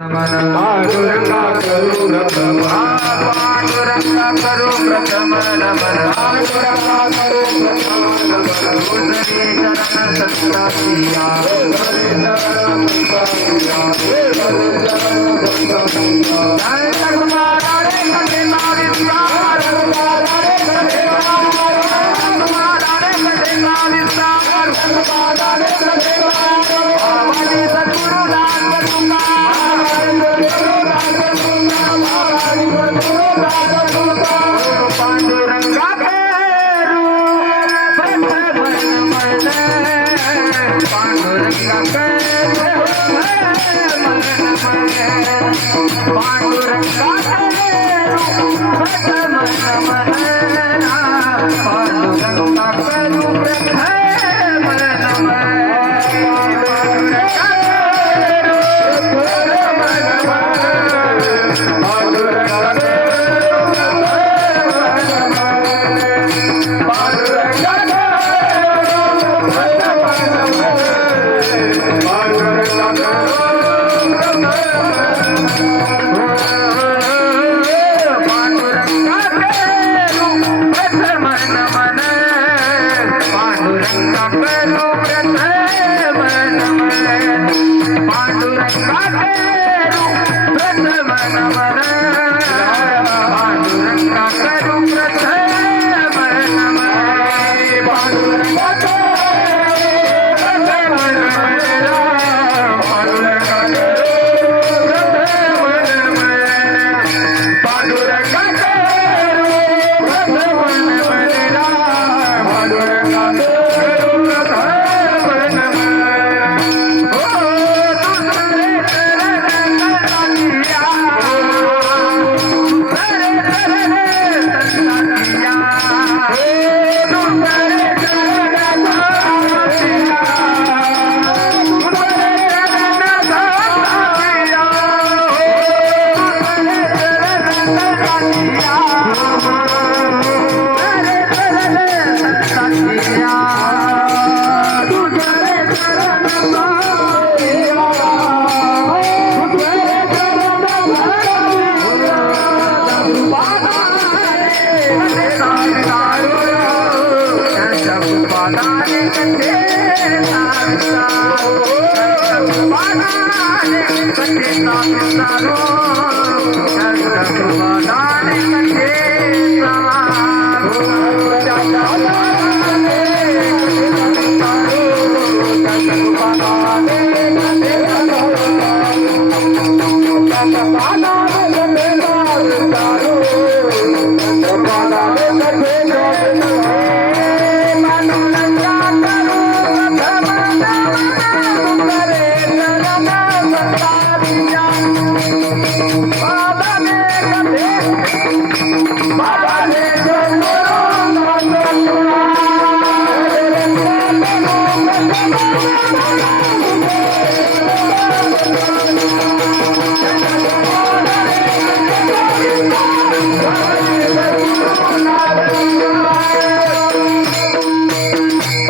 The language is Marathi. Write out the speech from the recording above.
पांडुरंगा करू प्रथम पांडुरंगा करू प्रथम नमन पांडुरंगा करू प्रथम नमन उजरे चरण सत्तासिया उजरे चरण सत्तासिया उजरे चरण सत्तासिया जय जगमाता रे कटे मावित्रा जगमाता रे कटे मावित्रा जगमाता रे कटे मावित्रा जगमाता रे कटे मावित्रा आवाज़ सद्गुरु दास तुंगा पांडुरंगा करू पांडुरंगा Bye.